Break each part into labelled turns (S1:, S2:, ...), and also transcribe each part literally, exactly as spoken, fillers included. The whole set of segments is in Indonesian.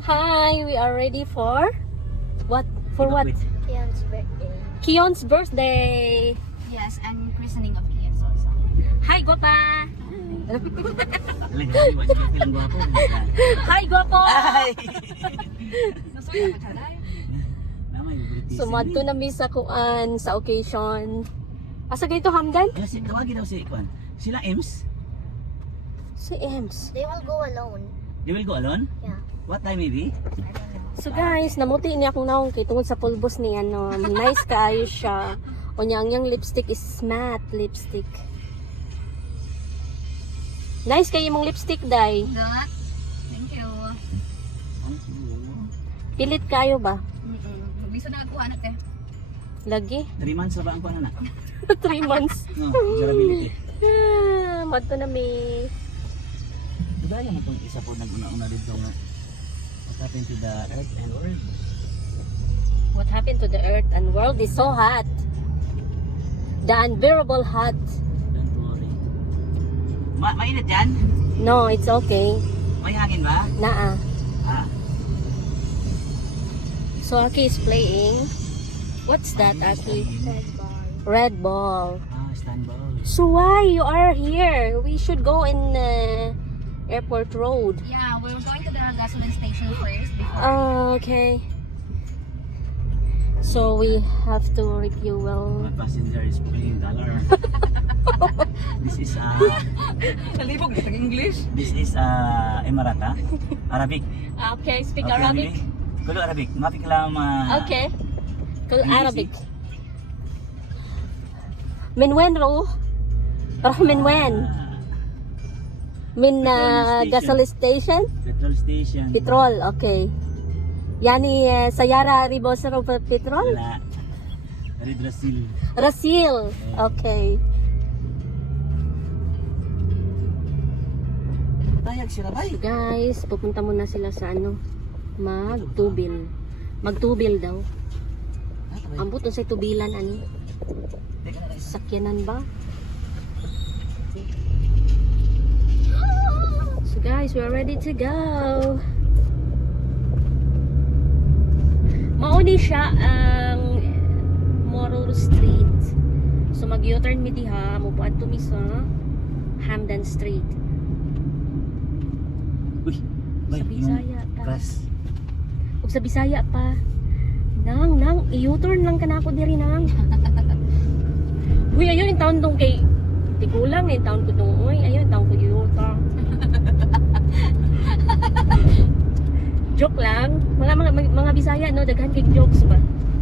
S1: Hi, we are ready for what? For what?
S2: Kian's birthday.
S1: Kion's birthday.
S2: Yes, and christening of Kian's also.
S1: Hi, Guapa.
S3: Alam, grabe, wajib yung pilang gwapo.
S1: Hi, Guapo.
S3: Ay!
S2: Nasuya ka taday.
S3: Namay, British.
S1: Sumadto na mi sa kuan sa occasion. Asa ganito Hamdan?
S3: Ano si tawagin daw si Kwan? Sila Ems?
S1: Si Ems.
S2: They will go alone.
S3: They will go alone?
S2: Yeah.
S3: What time maybe?
S2: I don't know.
S1: So guys, namuti niya akong naong kay tungod sa pulbos niya no. Nice kaayo siya. O niyang yang lipstick is matte lipstick. Nice kayo mong lipstick, Day.
S2: That? Thank you.
S1: Pilit kayo ba?
S2: Mm-mm. Bisa na ako anak eh.
S3: Oh,
S1: Lagi?
S3: Three months na ba ang Kwan na?
S1: Three months.
S3: No, durability.
S1: Ah, madto na mi.
S3: Dugaya mo itong isa po nag-una-una dito nga. What happened to the earth and world?
S1: What happened to the earth and world is so hot. The unbearable hot.
S3: Don't worry. Ma mainit yan?
S1: No, it's okay.
S3: May hangin ba?
S1: Naa.
S3: Ah.
S1: So Aki is playing. What's that, Aki?
S2: Red ball.
S1: Red ball.
S3: Ah, standby.
S1: So why you are here? We should go in uh, Airport Road.
S2: Yeah, we were going to the gasoline station first before.
S1: Oh, okay. So we have to refuel.
S3: My passenger is paying dollar. This is uh
S2: Nalibog na English.
S3: this is uh Emirata. Arabic.
S1: Okay, speak
S3: Okay,
S1: Arabic.
S3: Bibi? Kulo Arabic. Mapik lang ma.
S1: Okay. Cool
S3: Easy.
S1: Arabic. Min wen ro? Roh min wen?
S3: Ah,
S1: Min uh,
S3: Petrol
S1: gasoline station?
S3: petrol station.
S1: Petrol, okay. Yani uh, Sayara Ribosero Petrol?
S3: Wala. Dari Brazil.
S1: Rasil. Okay.
S3: Tayag sila bay.
S1: So guys, pupunta muna sila sa ano, magtubil. Magtubil daw. Ang buto sa tubilan ani. Sakyanan ba? So guys, we're ready to go. Mauni siya ang Morro Street. So mag U-turn mi diha, mupuad to mi sa Hamdan Street.
S3: Uy, bay,
S1: Sa Bisaya
S3: yung
S1: ta.
S3: crash.
S1: Ug sa Bisaya pa. Nang, nang, i-U-turn lang ka na ako diri nang. Uy, ayun yung taon tong kay tikulang eh, taon ko tong, uy, ayun, taon ko i-U-turn. Joke lang. Mga, mga, mga, mga Bisaya, no, daghan kay jokes ba?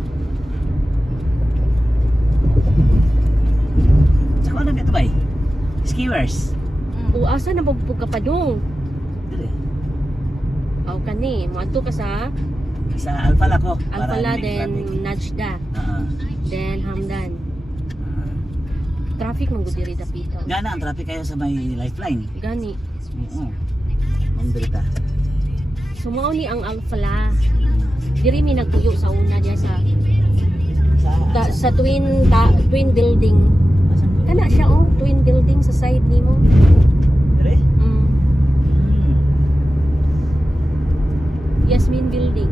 S3: Sa ano dito bay? Skiwers.
S1: O, asa na pagpug ka pa dong?
S3: Dire.
S1: Aw kani, moadto ka sa
S3: Sa Alpala ko. para
S1: Alpala,
S3: hindi
S1: then
S3: traffic.
S1: Najda,
S3: Ah.
S1: then Hamdan.
S3: Ah.
S1: Traffic man gud diri dapito.
S3: Nga na ang traffic kayo sa may lifeline.
S1: Gani.
S3: Oo. Ang dirita.
S1: Sumao ni ang Alpala. Diri mi nagtuyo sa una diya sa
S3: Sa
S1: ta, sa twin ta, twin building.
S3: Asan to?
S1: Kana siya oh, twin building sa side nimo.
S3: Dire?
S1: Mm.
S3: Hmm.
S1: Yasmin building.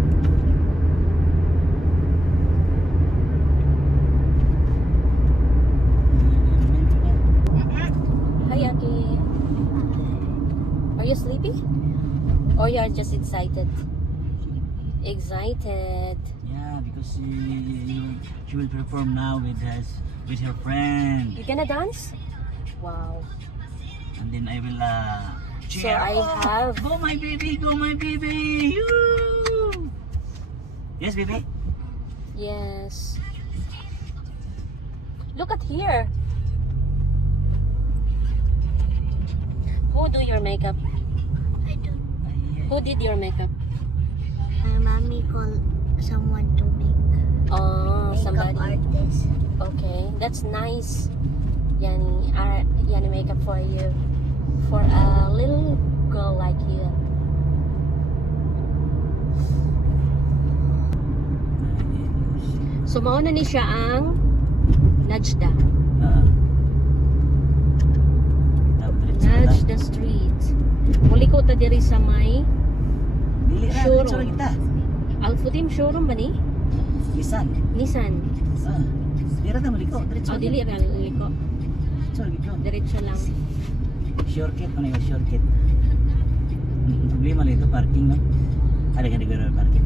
S1: Hi Aki. Are you sleepy? Or you are just excited? Excited.
S3: Yeah, because she, you, she will perform now with us, with her friend,
S1: You gonna dance? Wow.
S3: and then I will uh,
S1: So
S3: cheer.
S1: I
S3: Oh,
S1: have
S3: go my baby, go my baby. Yoo! Yes, baby.
S1: yes. Look at here. Who do your makeup?
S2: I do.
S1: Who did your makeup?
S2: My mommy called someone to make
S1: Oh,
S2: makeup
S1: somebody.
S2: artist.
S1: Okay, that's nice. Yani, art, yani makeup for you, for a little girl like you. So mauna ni siya ang Najda.
S3: Uh,
S1: Najda Street. Muli ko ta diri sa may
S3: Dili ra,
S1: Showroom.
S3: diretso lang kita.
S1: Alpha Team showroom ba ni?
S3: Nissan.
S1: Nissan.
S3: Ah. Dira ta maliko, diretso.
S1: Oh, dili ra liko.
S3: Diretso lang ito.
S1: Diretso lang.
S3: Shortcut ano yung shortcut? Hmm, problema lang ito, parking no? Ada ka di parking?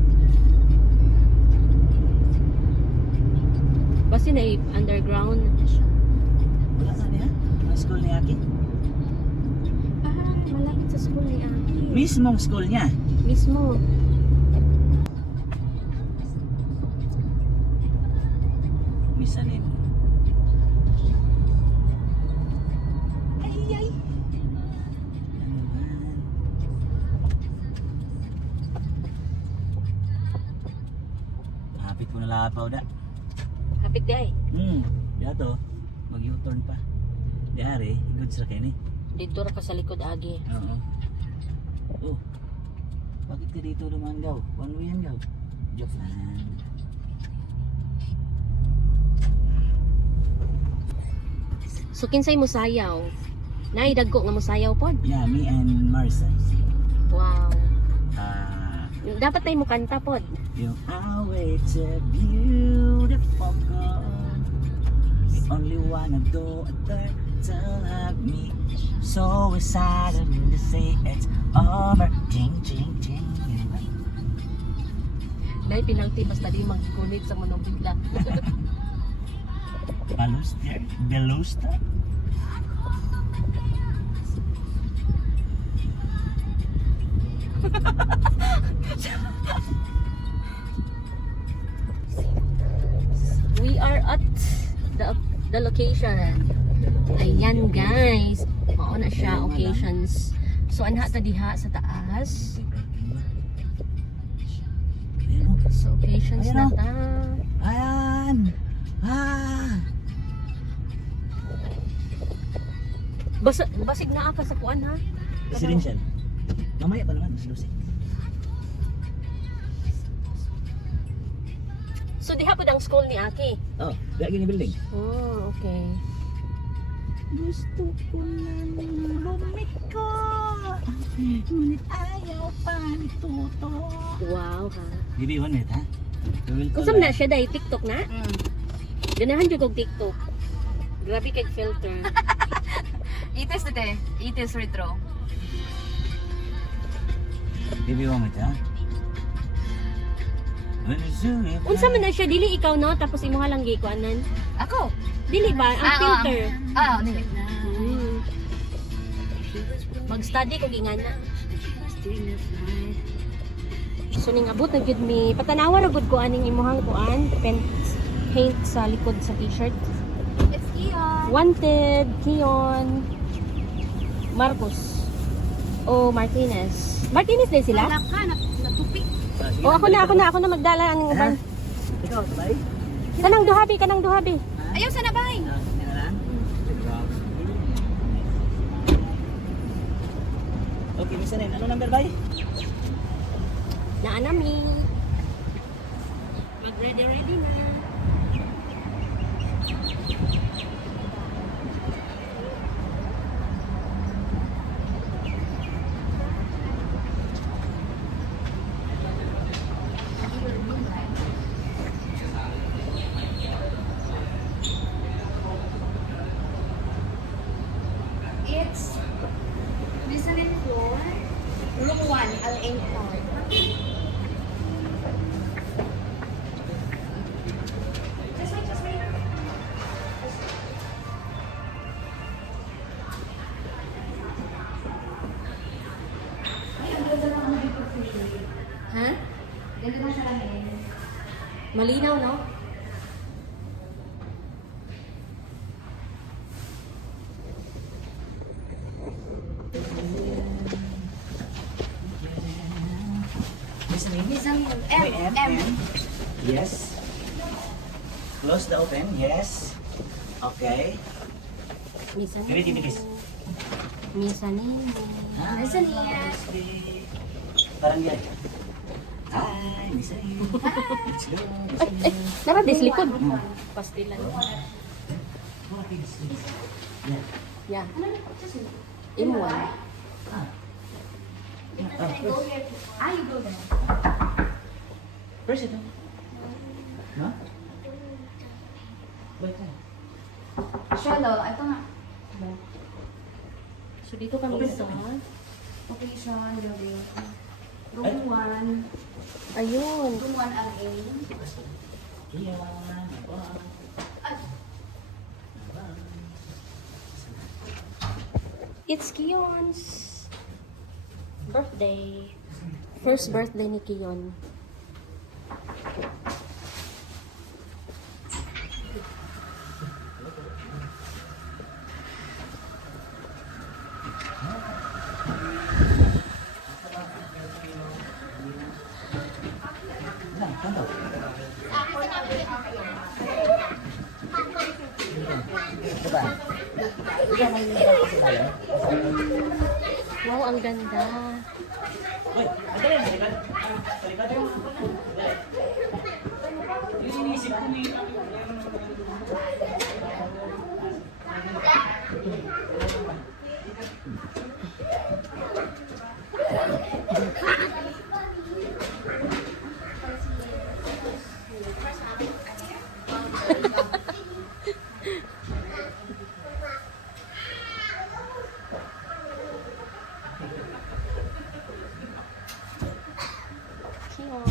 S1: Basta na underground.
S3: Wala na niya? Ang school ni Aki?
S1: Ah, malapit sa school ni Aki.
S3: Mismong school niya.
S1: Mismo.
S3: Misanin. Ay, ay. Hapit mo na lapaw da.
S1: Hapit day.
S3: Hmm, dato. Mag-U-turn pa. Diari, good sa kini.
S1: Dito ra ka sa likod agi.
S3: Oo. Oh. Bakit ka dito dumaan gaw? One way yan gaw. Joke lang.
S1: So kinsay mo sayaw? Nay dagko nga mo sayaw pod.
S3: Yeah, me and Marsa.
S1: Wow.
S3: Ah,
S1: Dapat tay mo kanta pod.
S3: you're always a beautiful girl. We only wanna do a third to love me. So excited to say it's over. Ting, ting, ting.
S1: Nay penalty basta di magkunit sa manong bigla.
S3: Baluster? Beluster?
S1: We are at the the location. Ayan guys. Mao na siya occasions. So anha ta diha sa taas. So occasions
S3: Ayan
S1: na
S3: o.
S1: ta.
S3: Ayan! Ah!
S1: Basa, basig na ka sa kuan ha.
S3: Residential. Mamaya pa naman, Mas Lucy.
S1: So diha pud ang school ni Aki.
S3: Oh, lagi ni building.
S1: Oh, okay.
S3: Gusto ko nang lumiko, ngunit ayaw pa nituto.
S1: Wow ha.
S3: Bibi, one minute ha? We will call
S1: Kusam na
S3: her.
S1: siya dai TikTok na.
S2: Mm.
S1: Ganahan jud kog TikTok. Grabe kay filter.
S2: Itis dito. Itis retro.
S3: Bibi, one minute ha?
S1: Unsa man na siya dili ikaw no tapos imuha lang gi kuanan.
S2: Ako.
S1: Dili ba ang filter?
S2: Ah, oh, nili.
S1: Hmm. Mag-study ko gingana. So ning abot na gud mi patanawa ra gud ko aning imuhang kuan paint paint sa likod sa t-shirt.
S2: It's Kion.
S1: Wanted Kion Marcos o Martinez. Martinez din sila?
S2: Wala ka, nat- natupi.
S1: O ako na ako na ako na magdala ang
S3: Ha?
S1: uban.
S3: Ikaw, sabay?
S1: Kanang duhabi, kanang duhabi.
S2: Ayaw sa nabay.
S3: Ah, yan na lang? Okay, misa na yun. Ano number ba?
S1: Naanami. Mag-ready ready na.
S2: It's Visarin floor, room one, Al Ain Park. Just wait, just wait.
S1: Ha?
S2: Ganda na sa lamin.
S1: Malinaw, no?
S2: Visarin M,
S3: Wait, M,
S2: M.
S3: M. Yes. Close the open. Yes. Okay.
S1: Misa
S3: Maybe give me this.
S1: Misa ni.
S3: Ah,
S2: Misa niya.
S3: Parang yan. Hi, Misa niya. Let's go. Misa niya.
S1: Eh, tara, dis likod.
S3: Hmm.
S1: Pastilan.
S3: What is this? Yeah.
S1: Yeah. Imuwan.
S3: Ah.
S4: Ah, you go there.
S3: Where's it? No? Wait,
S4: Shallow, ito nga.
S1: So dito kami
S3: Okay,
S1: sa...
S4: Location, building. Room one.
S1: Ayun.
S4: Room one ang A.
S3: Iya.
S1: It's Kion's birthday. First birthday ni Kion.
S3: Nah, contoh. Coba. Udah main lingkar ke dalam.
S1: Wow, ang ganda.
S3: Woi, ada yang balikan? Balikan dong. Ini isi kuning.
S1: Kion.